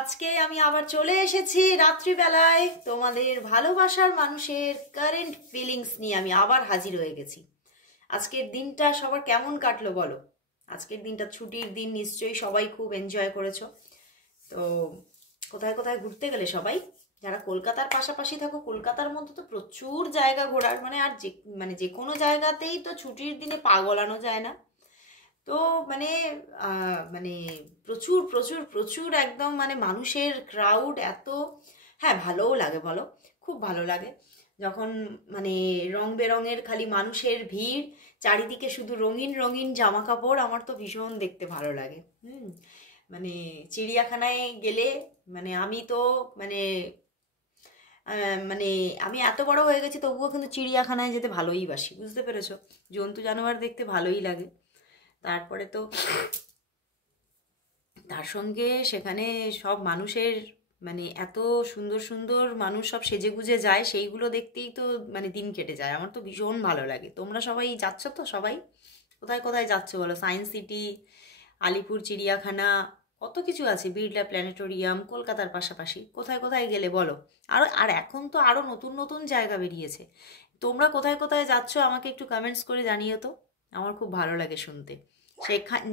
আজকে আমি আবার চলে এসেছি রাত্রিবেলায় তোমাদের ভালোবাসার মানুষের কারেন্ট ফিলিংস নিয়ে আমি আবার হাজির হয়ে গেছি। আজকের দিনটা সবার কেমন কাটলো বলো? আজকের দিনটা ছুটির দিন, নিশ্চয়ই সবাই খুব এনজয় করেছো। তো কোথায় কোথায় ঘুরতে গেলে সবাই? যারা কলকাতার পাশাপাশি থাকো, কলকাতার মধ্যে তো প্রচুর জায়গা ঘোরার, আর যে কোনো জায়গাতেই তো ছুটির দিনে পা গলানো যায় না। তো মানে মানে প্রচুর প্রচুর প্রচুর একদম মানুষের ক্রাউড এত। হ্যাঁ, ভালোও লাগে বলো, খুব ভালো লাগে যখন রং বেরঙের খালি মানুষের ভিড়, চারিদিকে শুধু রঙিন রঙিন জামা কাপড়, আমার তো ভীষণ দেখতে ভালো লাগে। চিড়িয়াখানায় গেলে আমি তো মানে মানে আমি এত বড় হয়ে গেছি তবুও কিন্তু চিড়িয়াখানায় যেতে ভালোই বাসি, বুঝতে পেরেছো? জন্তু জানোয়ার দেখতে ভালোই লাগে। তারপরে তো তার সঙ্গে সেখানে সব মানুষের এত সুন্দর সুন্দর মানুষ সব সেজেগুজে যায়, সেইগুলো দেখতেই তো দিন কেটে যায়। আমার তো ভীষণ ভালো লাগে। তোমরা সবাই যাচ্ছ তো? সবাই কোথায় কোথায় যাচ্ছ বলো? সায়েন্স সিটি, আলিপুর চিড়িয়াখানা, কত কিছু আছে, বিড়লা প্ল্যানেটোরিয়াম, কলকাতার পাশাপাশি কোথায় কোথায় গেলে বলো? আর এখন তো আরও নতুন নতুন জায়গা বেরিয়েছে। তোমরা কোথায় কোথায় যাচ্ছ আমাকে একটু কমেন্টস করে জানিও তো, আমার খুব ভালো লাগে শুনতে।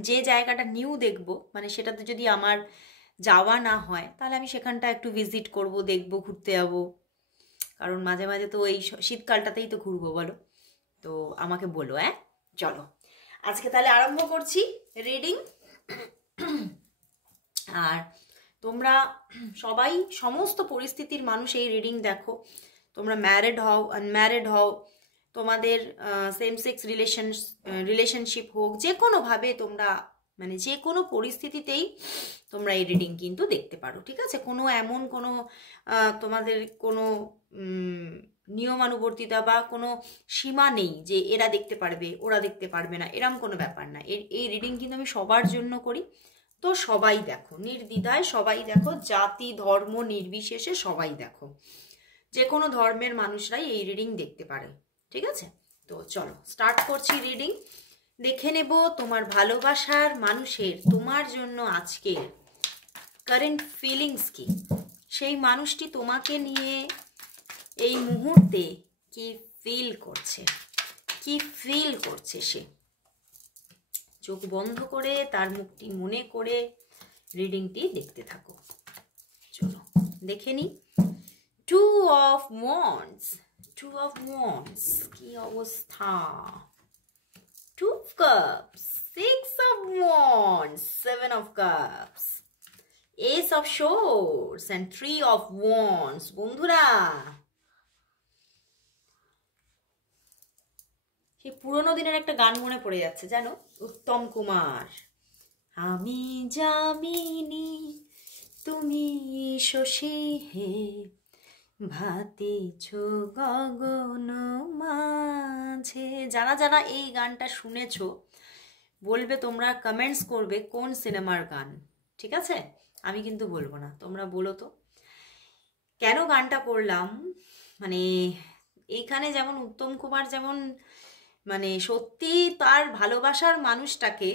যে জায়গাটা নিউ দেখবো, সেটাতে যদি আমার যাওয়া না হয় তাহলে আমি সেখানটা একটু ভিজিট করব, দেখব, ঘুরতে যাবো। কারণ মাঝে মাঝে তো এই শীতকালটাতেই তো ঘুরবো বলো। তো আমাকে বলো, চলো আজকে তাহলে আরম্ভ করছি রিডিং। আর তোমরা সবাই, সমস্ত পরিস্থিতির মানুষ এই রিডিং দেখো। তোমরা ম্যারিড হও, আনম্যারিড হও, তোমাদের সেম সেক্স রিলেশনশিপ হোক, যে কোনোভাবে তোমরা যে কোনো পরিস্থিতিতেই তোমরা এই রিডিং কিন্তু দেখতে পারো, ঠিক আছে? এমন কোনো তোমাদের কোনো নিয়মানুবর্তিতা বা কোনো সীমা নেই যে এরা দেখতে পারবে ওরা দেখতে পারবে না, এরম কোনো ব্যাপার না। এই রিডিং কিন্তু আমি সবার জন্য করি। তো সবাই দেখো, নির্দ্বিধায় সবাই দেখো, জাতি ধর্ম নির্বিশেষে সবাই দেখো, যে কোনো ধর্মের মানুষরাই এই রিডিং দেখতে পারে, ঠিক আছে? তো চলো স্টার্ট করছি রিডিং। দেখে নেব তোমার ভালোবাসার মানুষের তোমার জন্য আজকে কারেন্ট ফিলিংস কি, সেই মানুষটি তোমাকে নিয়ে এই মুহূর্তে কি ফিল করছে সে। চোখ বন্ধ করে তার মুখটি মনে করে রিডিংটি দেখতে থাকো। চলো দেখে নি। টু অফ ওয়ান্ডস কি অবস্থা? Two of cups, six of wands, seven of cups, ace of swords and three of wands. বন্ধুরা, সেই পুরোনো দিনের একটা গান মনে পড়ে যাচ্ছে, জানো? উত্তম কুমার, আমি যামিনী তুমি শশী হে, ভাতিছ গগন মাঝে। যারা যারা এই গানটা শুনেছো বলবে, তোমরা কমেন্টস করবে কোন সিনেমার গান, ঠিক আছে? আমি কিন্তু বলবো না, তোমরা বলো তো। কেন গানটা পড়লাম, এইখানে যেমন উত্তম কুমার যেমন সত্যি তার ভালোবাসার মানুষটাকে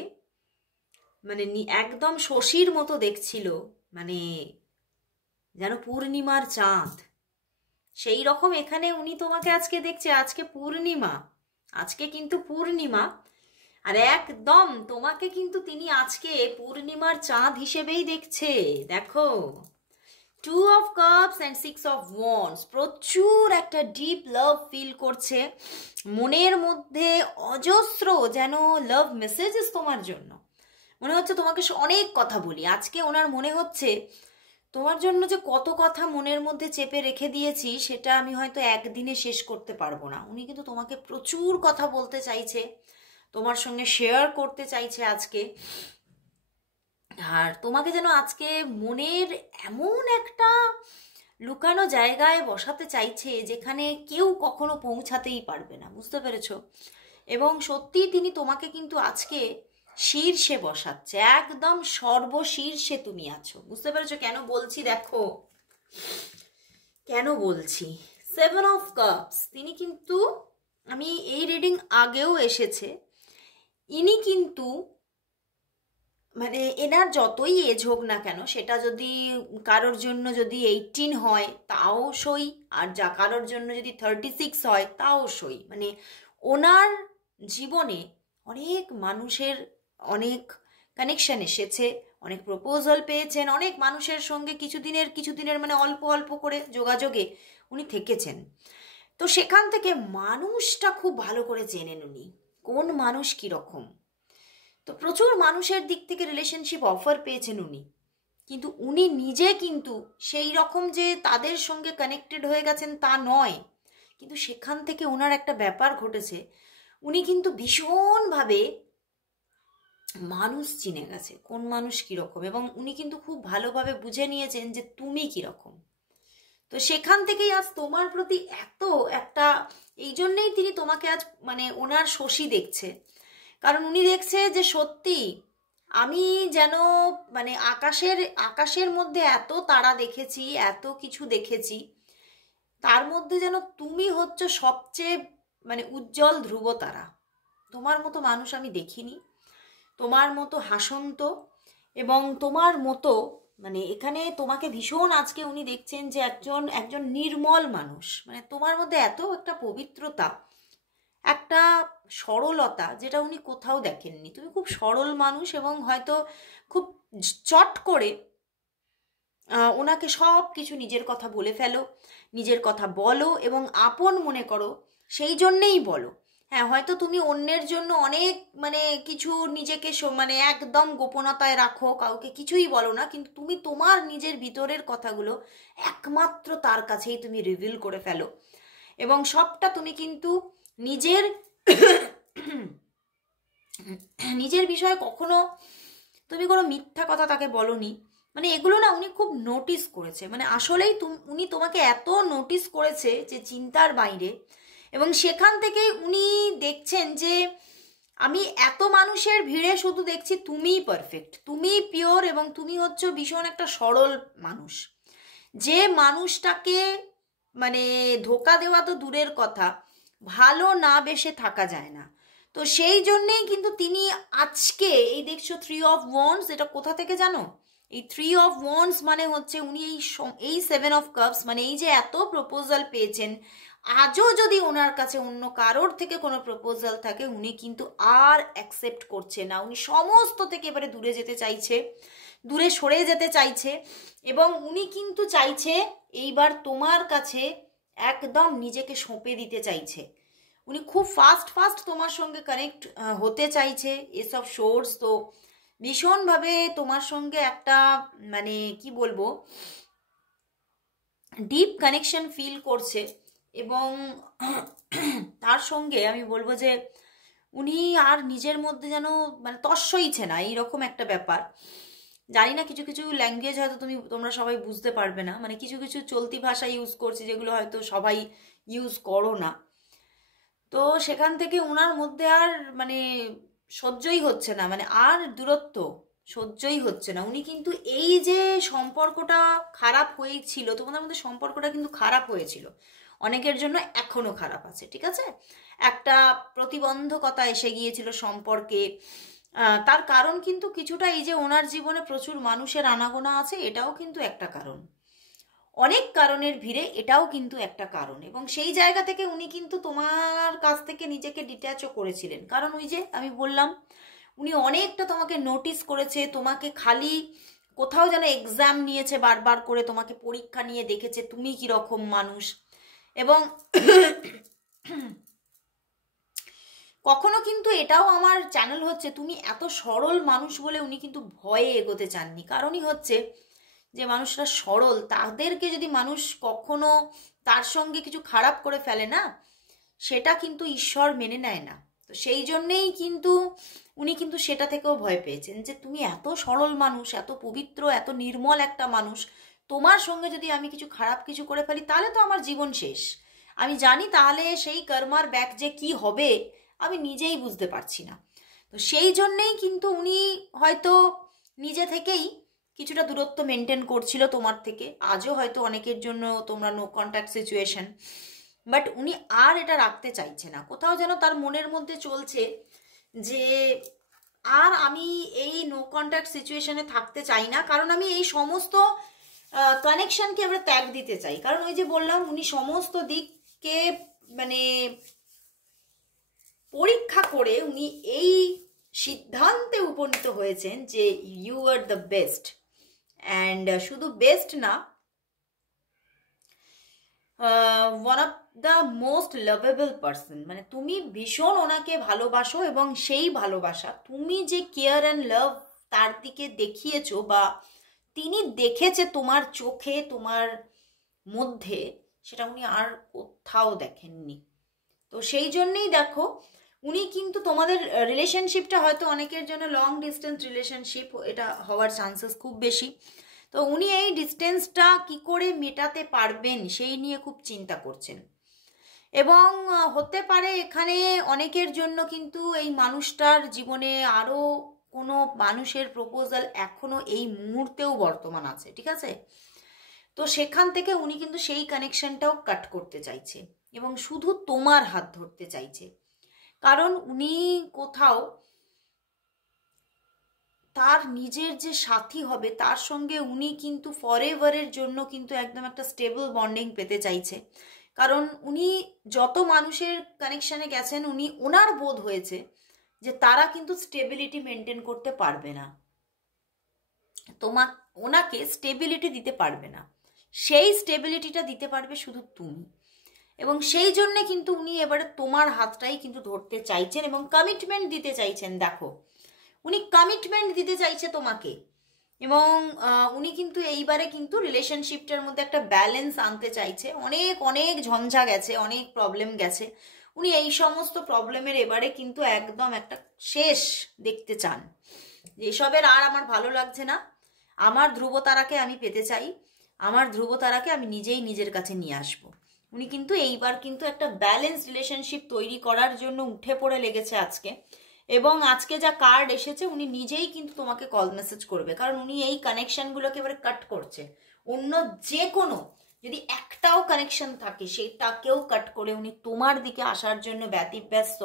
একদম শশীর মতো দেখছিল, যেন পূর্ণিমার চাঁদ, সেই রকম এখানে উনি তোমাকে আজকে দেখছে। আজকে কিন্তু পূর্ণিমা, আর একদম তোমাকে কিন্তু তিনি আজকে পূর্ণিমার চাঁদ হিসেবেই দেখছে। দেখো, two of cups and six of wands, প্রচুর একটা ডিপ লাভ ফিল করছে মনের মধ্যে, অজস্র যেন লাভ মেসেজেস তোমার জন্য। মনে হচ্ছে তোমাকে অনেক কথা বলি আজকে। ওনার মনে হচ্ছে তোমার জন্য যে কত কথা মনের মধ্যে চেপে রেখে দিয়েছি, সেটা আমি হয়তো একদিনে শেষ করতে পারবো না। উনি কিন্তু তোমাকে প্রচুর কথা বলতে চাইছে, তোমার সঙ্গে শেয়ার করতে চাইছে আজকে। আর তোমাকে যেন আজকে মনের এমন একটা লুকানো জায়গায় বসাতে চাইছে যেখানে কেউ কখনো পৌঁছাতেই পারবে না, বুঝতে পেরেছো? এবং সত্যি তিনি তোমাকে কিন্তু আজকে শীর্ষে বসাচ্ছে, একদম সর্বশীর্ষে তুমি আছো, বুঝতে পেরেছো? কেন বলছি দেখো, কেন বলছি। সেভেন অফ কাপস, তিনি কিন্তু, আমি এই রিডিং আগেও এসেছে, ইনি কিন্তু মানে এনার যতই এজ হোক না কেন, সেটা যদি কারোর জন্য যদি 18 হয় তাও সই, আর যা কারোর জন্য যদি 36 হয় তাও সই। মানে ওনার জীবনে অনেক মানুষের অনেক কানেকশন এসেছে, অনেক প্রপোজাল পেয়েছেন, অনেক মানুষের সঙ্গে কিছুদিনের মানে অল্প অল্প করে যোগাযোগে উনি থেকেছেন। তো সেখান থেকে মানুষটা খুব ভালো করে চেনেন উনি, কোন মানুষ কীরকম। তো প্রচুর মানুষের দিক থেকে রিলেশনশিপ অফার পেয়েছেন উনি, কিন্তু উনি নিজে কিন্তু সেই রকম যে তাদের সঙ্গে কানেক্টেড হয়ে গেছেন তা নয়। কিন্তু সেখান থেকে ওনার একটা ব্যাপার ঘটেছে, উনি কিন্তু ভীষণভাবে মানুষ চিনে গেছে, কোন মানুষ কীরকম, এবং উনি কিন্তু খুব ভালোভাবে বুঝে নিয়েছেন যে তুমি কীরকম। তো সেখান থেকেই আজ তোমার প্রতি এত একটা, এই জন্যেই তিনি তোমাকে আজ মানে ওনার শশী দেখছে, কারণ উনি দেখছে যে সত্যি আমি যেন মানে আকাশের মধ্যে এত তারা দেখেছি, এত কিছু দেখেছি, তার মধ্যে যেন তুমি হচ্ছ সবচেয়ে মানে উজ্জ্বল ধ্রুব তারা। তোমার মতো মানুষ আমি দেখিনি, তোমার মতো হাসন্ত, এবং তোমার মতো মানে এখানে তোমাকে ভীষণ আজকে উনি দেখছেন যে একজন নির্মল মানুষ। মানে তোমার মধ্যে এত একটা পবিত্রতা, একটা সরলতা, যেটা উনি কোথাও দেখেননি। তুমি খুব সরল মানুষ, এবং হয়তো খুব চট করে ওনাকে সব কিছু নিজের কথা বলে ফেলো, নিজের কথা বলো এবং আপন মনে করো, সেই জন্যেই বলো। হ্যাঁ, হয়তো তুমি অন্যের জন্য অনেক মানে কিছু নিজেকে মানে একদম গোপনতায় রাখো, কাউকে কিছুই বলো না, কিন্তু তুমি তোমার নিজের ভিতরের কথাগুলো একমাত্র তার কাছেই তুমি রিভিল করে ফেলো, এবং সবটা তুমি কিন্তু নিজের নিজের বিষয়ে কখনো তুমি কোনো মিথ্যা কথা তাকে বলনি। মানে এগুলো না উনি খুব নোটিস করেছে, মানে আসলেই উনি তোমাকে এত নোটিস করেছে যে চিন্তার বাইরে। এবং সেখান থেকেই উনি দেখছেন যে আমি এত মানুষের ভিড়ে শুধু দেখছি তুমিই পারফেক্ট, তুমিই পিওর, এবং তুমি হচ্ছে ভীষণ একটা সরল মানুষ, যে মানুষটাকে মানে ধোকা দেওয়া তো দূরের কথা, ভালো না বেসে থাকা যায় না। তো সেই জন্যেই কিন্তু তিনি আজকে এই দেখছো 3 অফ ওয়ান্ডস, এটা কোথা থেকে জানো? এই 3 অফ ওয়ান্ডস মানে হচ্ছে উনি এই 7 অফ কাপস, মানে এই যে এত প্রপোজাল পেয়েছেন, আজও যদি ওনার কাছে অন্য কারোর থেকে কোনো প্রপোজাল থাকে উনি কিন্তু আর অ্যাকসেপ্ট করছে না। উনি সমস্ত থেকে এবারে দূরে যেতে চাইছে, দূরে সরে যেতে চাইছে, এবং উনি কিন্তু চাইছে এইবার তোমার কাছে একদম নিজেকে সঁপে দিতে চাইছে। উনি খুব ফাস্ট তোমার সঙ্গে কানেক্ট হতে চাইছে, এসব সোর্স তো ভীষণভাবে তোমার সঙ্গে একটা মানে কি বলবো ডিপ কানেকশন ফিল করছে। এবং তার সঙ্গে আমি বলবো যে উনি আর নিজের মধ্যে যেন মানে তস্সইছে না, এইরকম একটা ব্যাপার। জানি না, কিছু কিছু ল্যাঙ্গুয়েজ হয়তো তোমরা সবাই বুঝতে পারবে না, মানে কিছু কিছু চলতি ভাষা ইউজ করছে যেগুলো হয়তো সবাই ইউজ করো না। তো সেখান থেকে ওনার মধ্যে আর মানে সহ্যই হচ্ছে না, মানে আর দূরত্ব সহ্যই হচ্ছে না। উনি কিন্তু এই যে সম্পর্কটা খারাপ হয়েছিল, তোমাদের মধ্যে সম্পর্কটা কিন্তু খারাপ হয়েছিল, অনেকের জন্য এখনো খারাপ আছে, ঠিক আছে, একটা প্রতিবন্ধকতা এসে গিয়েছিল সম্পর্কে। তার কারণ কিন্তু কিছুটা এই যে ওনার জীবনে প্রচুর মানুষের আনাগোনা আছে, এটাও কিন্তু একটা কারণ, অনেক কারণের ভিড়ে এটাও কিন্তু একটা কারণ। এবং সেই জায়গা থেকে উনি কিন্তু তোমার কাছ থেকে নিজেকে ডিট্যাচও করেছিলেন, কারণ ওই যে আমি বললাম উনি অনেকটা তোমাকে নোটিস করেছে, তোমাকে খালি কোথাও যেন এক্সাম নিয়েছে বারবার করে, তোমাকে পরীক্ষা নিয়ে দেখেছে তুমি কীরকম মানুষ। এবং কখনো কিন্তু এটাও আমার চ্যানেল হচ্ছে তুমি এত সরল মানুষ বলে উনি কিন্তু ভয়ে এগোতে চাননি, কারণই হচ্ছে যে মানুষরা সরল, তাদেরকে যদি মানুষ কখনো তার সঙ্গে কিছু খারাপ করে ফেলে না, সেটা কিন্তু ঈশ্বর মেনে নেয় না। তো সেই জন্যেই কিন্তু উনি কিন্তু সেটা থেকেও ভয় পেয়েছেন যে তুমি এত সরল মানুষ, এত পবিত্র, এত নির্মল একটা মানুষ, তোমার সঙ্গে যদি আমি কিছু খারাপ কিছু করে ফেলি তাহলে তো আমার জীবন শেষ। আমি জানি তাহলে সেই কর্মার ব্যাক যে কি হবে আমি নিজেই বুঝতে পারছি না। তো সেই জন্যেই কিন্তু উনি হয়তো নিজে থেকেই কিছুটা দূরত্ব মেনটেন করছিল তোমার থেকে, আজও হয়তো অনেকের জন্য তোমরা নো কন্ট্যাক্ট সিচুয়েশন, বাট উনি আর এটা রাখতে চাইছে না। কোথাও যেন তার মনের মধ্যে চলছে যে আর আমি এই নো কন্ট্যাক্ট সিচুয়েশনে থাকতে চাই না, কারণ আমি এই সমস্ত কানেকশনকে এবার ত্যাগ দিতে চাই। কারণ ওই যে বললাম, উনি সমস্ত দিককে মানে পরীক্ষা করে উনি এই সিদ্ধান্তে উপনীত হয়েছেন যে you are the best. And শুধু বেস্ট না, one of the most lovable person. মানে তুমি ভীষণ ওনাকে ভালোবাসো, এবং সেই ভালোবাসা তুমি যে কেয়ার অ্যান্ড লাভ তার দিকে দেখিয়েছো, বা তিনি দেখেছে তোমার চোখে, তোমার মধ্যে, সেটা উনি আর কোথাও দেখেননি। তো সেই জন্যেই দেখো, উনি কিন্তু তোমাদের রিলেশনশিপটা হয়তো অনেকের জন্য লং ডিস্টেন্স রিলেশনশিপ, এটা হওয়ার চান্সেস খুব বেশি। তো উনি এই ডিস্টেন্সটা কি করে মেটাতে পারবেন সেই নিয়ে খুব চিন্তা করছেন। এবং হতে পারে এখানে অনেকের জন্য কিন্তু এই মানুষটার জীবনে আরও কোনো মানুষের প্রপোজাল এখনো এই মুহূর্তেও বর্তমান আছে, ঠিক আছে? তো সেখান থেকে উনি কিন্তু সেই কানেকশনটাও কাট করতে চাইছে, এবং শুধু তোমার হাত ধরতে চাইছে। কারণ উনি কোথাও তার নিজের যে সাথী হবে তার সঙ্গে উনি কিন্তু ফরএভারের জন্য কিন্তু একদম একটা স্টেবল বন্ডিং পেতে চাইছে। কারণ উনি যত মানুষের কানেকশানে গেছেন, উনি ওনার বোধ হয়েছে যে তারা কিন্তু স্টেবিলিটি মেনটেন করতে পারবে না, ওনাকে স্টেবিলিটি দিতে পারবে না। সেই স্টেবিলিটিটা দিতে পারবে শুধু তুমি। এবং সেই জন্যে কিন্তু উনি এবারে তোমার হাতটাই কিন্তু ধরতে চাইছেন এবং কমিটমেন্ট দিতে চাইছেন। দেখো, উনি কমিটমেন্ট দিতে চাইছে তোমাকে, এবং উনি কিন্তু এইবারে কিন্তু রিলেশনশিপটার মধ্যে একটা ব্যালেন্স আনতে চাইছে। অনেক অনেক ঝঞ্ঝা গেছে, অনেক প্রবলেম গেছে, উনি এই সমস্ত প্রবলেমের এবারে কিন্তু একদম একটা শেষ দেখতে চান। এসবের আর আমার ভালো লাগছে না, আমার ধ্রুবতারাকে আমি পেতে চাই, আমার ধ্রুবতারাকে আমি নিজেই নিজের কাছে নিয়ে আসবো। উনি কিন্তু এইবার কিন্তু একটা ব্যালেন্স রিলেশনশিপ তৈরি করার জন্য উঠে পড়ে লেগেছে আজকে। এবং আজকে যা কার্ড এসেছে, উনি নিজেই কিন্তু তোমাকে কল মেসেজ করবে, কারণ উনি এই কানেকশনগুলোকে এবারে কাট করছে। অন্য যে কোনো যদি একটাও কানেকশন থাকে সেটাকেও কাট করে উনি তোমার দিকে আসার জন্য ব্যতিব্যস্ত।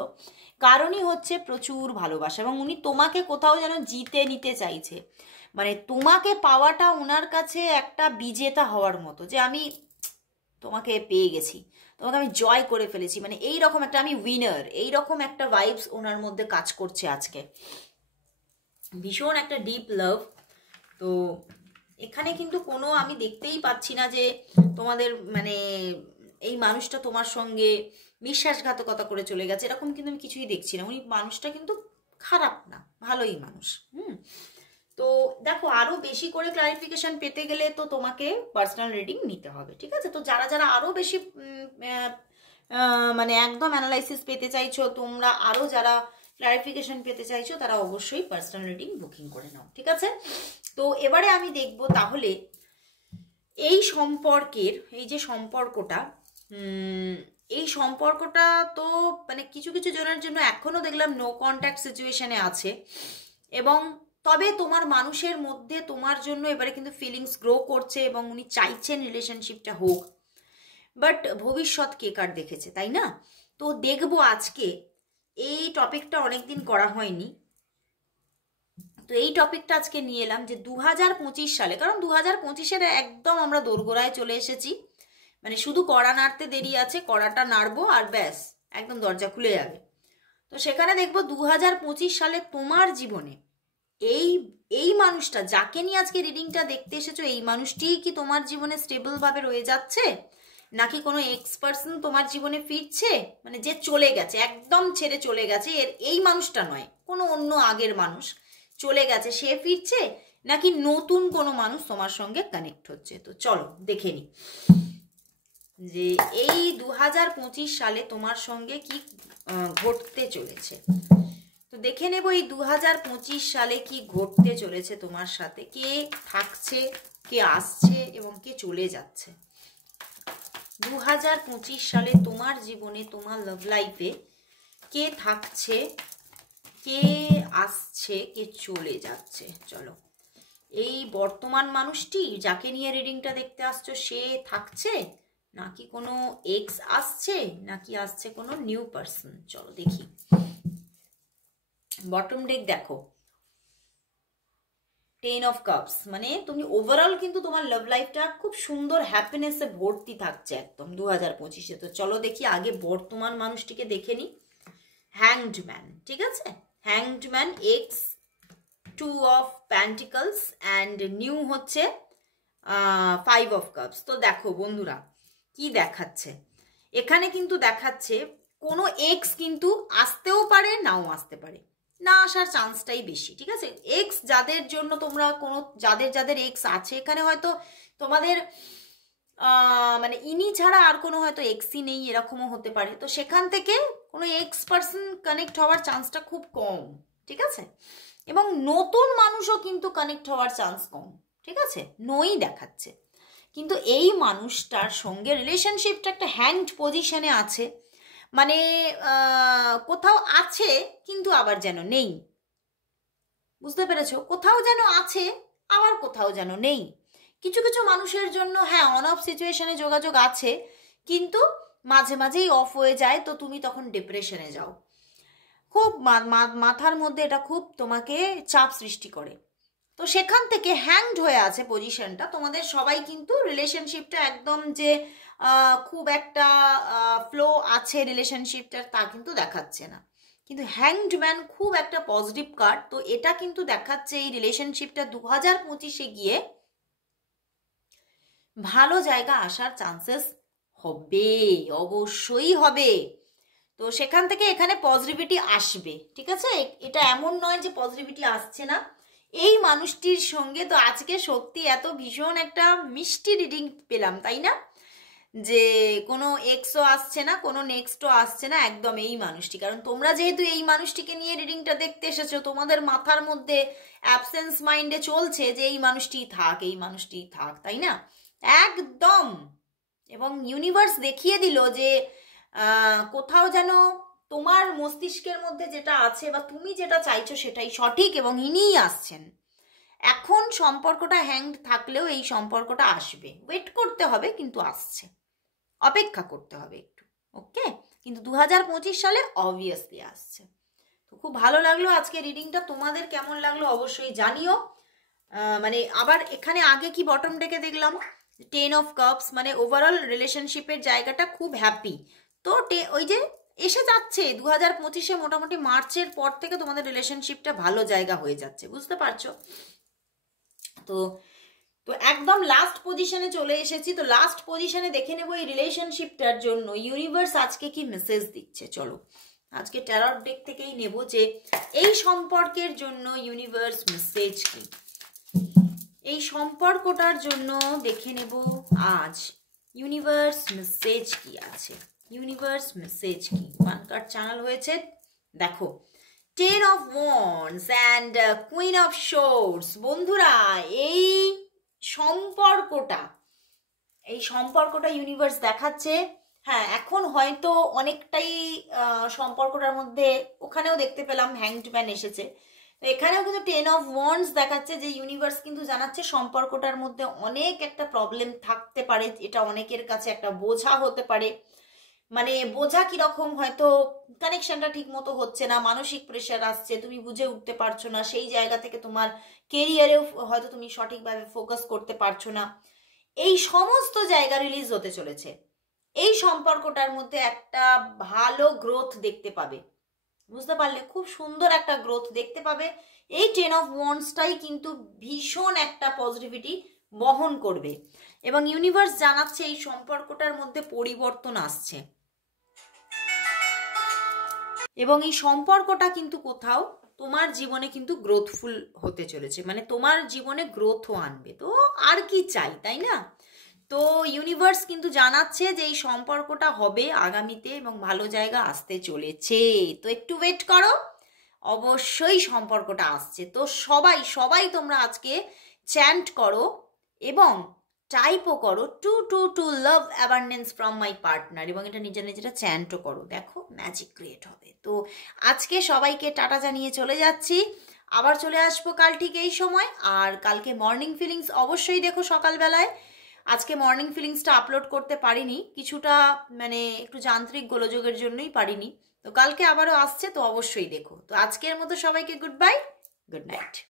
কারণই হচ্ছে প্রচুর ভালোবাসা, এবং উনি তোমাকে কোথাও যেন জিতে নিতে চাইছে। মানে তোমাকে পাওয়াটা ওনার কাছে একটা বিজেতা হওয়ার মতো, যে আমি তোমাকে পেয়ে গেছি, তোমাকে আমি জয় করে ফেলেছি, মানে এই রকম একটা আমি উইনার, এই রকম একটা ভাইবস ওনার মধ্যে কাজ করছে আজকে। ভীষণ একটা ডিপ লাভ। তো এখানে কিন্তু কোনো আমি দেখতেই পাচ্ছি না যে তোমাদের মানে এই মানুষটা তোমার সঙ্গে বিশ্বাসঘাতকতা করে চলে গেছে, এরকম কিন্তু আমি কিছুই দেখছি না। উনি মানুষটা কিন্তু খারাপ না, ভালোই মানুষ। তো দেখো, আরো বেশি করে ক্লারিফিকেশন পেতে গেলে তো তোমাকে পার্সোনাল রিডিং নিতে হবে, ঠিক আছে? তো যারা যারা আরো বেশি মানে একদম অ্যানালাইসিস পেতে চাইছো, তোমরা আরো যারা ক্লারিফিকেশন পেতে চাইছো, তারা অবশ্যই পার্সোনাল রিডিং বুকিং করে নাও, ঠিক আছে? তো এবারে আমি দেখব তাহলে এই সম্পর্কের, এই যে সম্পর্কটা, এই সম্পর্কটা তো মানে কিছু কিছু জনের জন্য এখনো দেখলাম নো কন্ট্যাক্ট সিচুয়েশনে আছে, এবং তবে তোমার মানুষের মধ্যে তোমার জন্য এবারে কিন্তু ফিলিংস গ্রো করছে, এবং উনি চাইছেন রিলেশনশিপটা হোক। বাট ভবিষ্যৎ কে কার দেখেছে, তাই না? তো দেখবো আজকে এই টপিকটা অনেকদিন করা হয়নি, তো এই টপিকটা আজকে নিয়ে এলাম যে 2025 সালে, কারণ 2025-এর একদম আমরা দোরগোড়ায় চলে এসেছি। মানে শুধু কড়া নাড়তে দেরি আছে, কড়াটা নাড়বো আর ব্যাস একদম দরজা খুলে যাবে। তো সেখানে দেখবো 2025 সালে তোমার জীবনে এই এই মানুষটা, যাকে নিয়ে আজকে রিডিংটা দেখতে এসেছো, এই মানুষটিই কি তোমার জীবনে স্টেবল ভাবে রয়ে যাচ্ছে, নাকি কোনো এক্স পার্সন তোমার জীবনে ফিরছে, মানে যে চলে গেছে, একদম ছেড়ে চলে গেছে, এই মানুষটা নয়, কোনো অন্য আগের মানুষ চলে গেছে সে ফিরছে, নাকি নতুন কোনো মানুষ তোমার সঙ্গে কানেক্ট হচ্ছে। তো চলো দেখে নি যে এই 2025 সালে তোমার সঙ্গে কি ঘটতে চলেছে। তো দেখে নেব এই 2025 সালে কি ঘটতে চলেছে তোমার সাথে, কে থাকছে, কে আসছে এবং কে চলে যাচ্ছে। 2025 সালে তোমার জীবনে, তোমার লাভ লাইফে কে থাকছে, কে আসছে, কে চলে যাচ্ছে। চলো, এই বর্তমান মানুষটি যাকে নিয়ে রিডিংটা দেখতে আসছো, সে থাকছে, নাকি কোনো এক্স আসছে, নাকি আসছে কোনো নিউ পার্সন। চলো দেখি। বটম ডেক দেখো, 10 অফ কাপস, মানে তুমি ওভারঅল কিন্তু তোমার লাভ লাইফটা খুব সুন্দর হ্যাপিনেসে ভর্তি থাকছে একদম 2025-এ। তো চলো দেখি আগে বর্তমান মানুষটিকে দেখে নি। হ্যাংড ম্যান, ঠিক আছে, hanged man, x, 2 of pentacles and new হচ্ছে 5 অফ কাপস। তো দেখো বন্ধুরা কি দেখাচ্ছে এখানে, কিন্তু দেখাচ্ছে কোনো এক্স কিন্তু আসতেও পারে, নাও আসতে পারে, না আসার চান্সটাই বেশি, ঠিক আছে। এক্স যাদের জন্য তোমরা কোনো যাদের যাদের এক্স আছে এখানে, হয়তো তোমাদের মানে ইনি ছাড়া আর কোনো হয়তো এক্সই নেই, এরকমও হতে পারে। তো সেখান থেকে কোনো এক্স পার্সন কানেক্ট হওয়ার চান্সটা খুব কম, ঠিক আছে। এবং নতুন মানুষও কিন্তু কানেক্ট হওয়ার চান্স কম, ঠিক আছে, নই দেখাচ্ছে। কিন্তু এই মানুষটার সঙ্গে রিলেশনশিপটা একটা হ্যান্ড পজিশনে আছে, মানে কোথাও আছে কিন্তু আবার যেন নেই, বুঝতে পেরেছো? কোথাও যেন আছে আবার কোথাও যেন নেই। কিছু কিছু মানুষের জন্য হ্যাঁ অন অফ সিচুয়েশনে যোগাযোগ আছে, কিন্তু মাঝে মাঝেই অফ হয়ে যায়, তো তুমি তখন ডিপ্রেশনে যাও, খুব মাথার মধ্যে এটা খুব তোমাকে চাপ সৃষ্টি করে। তো সেখান থেকে হ্যাংড হয়ে আছে পজিশনটা, তোমাদের সবাই কিন্তু রিলেশনশিপটা একদম যে খুব একটা ফ্লো আছে রিলেশনশিপটার তা কিন্তু দেখাচ্ছে না। কিন্তু হ্যাংড ম্যান খুব একটা পজিটিভ কার্ড, তো এটা কিন্তু দেখাচ্ছে এই রিলেশনশিপটা 2025-এ গিয়ে ভালো জায়গা আসার চান্সেস হবে, অবশ্যই হবে। তো সেখান থেকে এখানে পজিটিভিটি আসবে, ঠিক আছে। এটা এমন নয় যে পজিটিভিটি আসছে না। এই মানুষটির সঙ্গে তো আজকে সত্যি এত ভীষণ একটা মিষ্টি রিডিং পেলাম, তাই না? যে কোনো এক্সও আসছে না, কোনো নেক্সটও আসছে না, একদম এই মানুষটি। কারণ তোমরা যেহেতু এই মানুষটিকে নিয়ে রিডিংটা দেখতে এসেছো, তোমাদের মাথার মধ্যে অ্যাবসেন্স মাইন্ডে চলছে যে এই মানুষটিই থাক, এই মানুষটিই থাক, তাই না? একদম। এবং ইউনিভার্স দেখিয়ে দিল যে কোথাও যেন তোমার মস্তিষ্কের মধ্যে যেটা আছে বা তুমি যেটা চাইছো সেটাই সঠিক, এবং ইনিই আসছেন। এখন সম্পর্কটা হ্যাংড থাকলেও এই সম্পর্কটা আসবে, ওয়েট করতে হবে, কিন্তু আসছে, অপেক্ষা করতে হবে একটু, ওকে। কিন্তু 2025 সালে অবভিয়াসলি আসছে। তো খুব ভালো লাগলো আজকে রিডিংটা, তোমাদের কেমন লাগলো অবশ্যই জানিও। মানে আবার এখানে আগে কি বটম ডেকে দেখলাম 10 অফ কাপস, মানে ওভারঅল রিলেশনশিপের জায়গাটা খুব হ্যাপি। তো ওই যে এসে যাচ্ছে 2025-এ, মোটামুটি মার্চের পর থেকে তোমাদের রিলেশনশিপটা ভালো জায়গা হয়ে যাচ্ছে, বুঝতে পারছো? তো তো একদম লাস্ট পজিশনে চলে এসেছি। তো লাস্ট পজিশনে দেখে নেবো এই রিলেশনশিপটার জন্য ইউনিভার্স আজকে কি মেসেজ দিচ্ছে। চলো আজকে ট্যারট ডেক থেকেই নেব যে এই সম্পর্কের জন্য ইউনিভার্স মেসেজ কি, এই সম্পর্কটার জন্য দেখে নেব আজ ইউনিভার্স মেসেজ কি আছে। ইউনিভার্স মেসেজ কি, ওয়ান কার্ড চ্যানেল হয়েছে, দেখো 10 of wands and queen of swords. বন্ধুরা এই সম্পর্কটা ইউনিভার্স দেখাচ্ছে, হ্যাঁ এখন হয়তো অনেকটাই সম্পর্কটার মধ্যে, ওখানেও দেখতে পেলাম হ্যাংড ম্যান এসেছে, তো এখানেও কিন্তু 10 অফ ওয়ান্ডস দেখাচ্ছে যে ইউনিভার্স কিন্তু জানাচ্ছে সম্পর্কটার মধ্যে অনেক একটা প্রবলেম থাকতে পারে, এটা অনেকের কাছে একটা বোঝা হতে পারে। মানে বোঝা কিরকম, হয়তো কানেকশনটা ঠিক মতো হচ্ছে না, মানসিক প্রেশার আসছে, তুমি বুঝে উঠতে পারছো না, সেই জায়গা থেকে তোমার কেরিয়ারেও হয়তো তুমি সঠিকভাবে ফোকাস করতে পারছো না। এই সমস্ত জায়গা রিলিজ হতে চলেছে, এই সম্পর্কটার মধ্যে একটা ভালো গ্রোথ দেখতে পাবে, বুঝতে পারলে? খুব সুন্দর একটা গ্রোথ দেখতে পাবে। এই 10 অফ ওয়ান্ডসটাই কিন্তু ভীষণ একটা পজিটিভিটি বহন করবে, এবং ইউনিভার্স জানাচ্ছে এই সম্পর্কটার মধ্যে পরিবর্তন আসছে, এবং এই সম্পর্কটা কিন্তু কোথাও তোমার জীবনে কিন্তু গ্রোথফুল হতে চলেছে, মানে তোমার জীবনে গ্রোথও আনবে। তো আর কি চাই, তাই না? তো ইউনিভার্স কিন্তু জানাচ্ছে যে এই সম্পর্কটা হবে আগামীতে এবং ভালো জায়গা আসতে চলেছে, তো একটু ওয়েট করো, অবশ্যই সম্পর্কটা আসছে। তো সবাই সবাই তোমরা আজকে চ্যান্ট করো এবং টাইপও করো to to to love abundance from my partner, এবং এটা নিজের নিজেরা চ্যান্টও করো, দেখো ম্যাজিক ক্রিয়েট হবে। তো আজকে সবাইকে টাটা জানিয়ে চলে যাচ্ছি, আবার চলে আসবো কাল ঠিক এই সময়। আর কালকে মর্নিং ফিলিংস অবশ্যই দেখো সকালবেলায়। আজকে মর্নিং ফিলিংসটা আপলোড করতে পারিনি, কিছুটা মানে একটু যান্ত্রিক গোলযোগের জন্যই পারিনি। তো তো কালকে আবারও আসছে, তো অবশ্যই দেখো। তো আজকের মতো সবাইকে গুড বাই, গুড নাইট।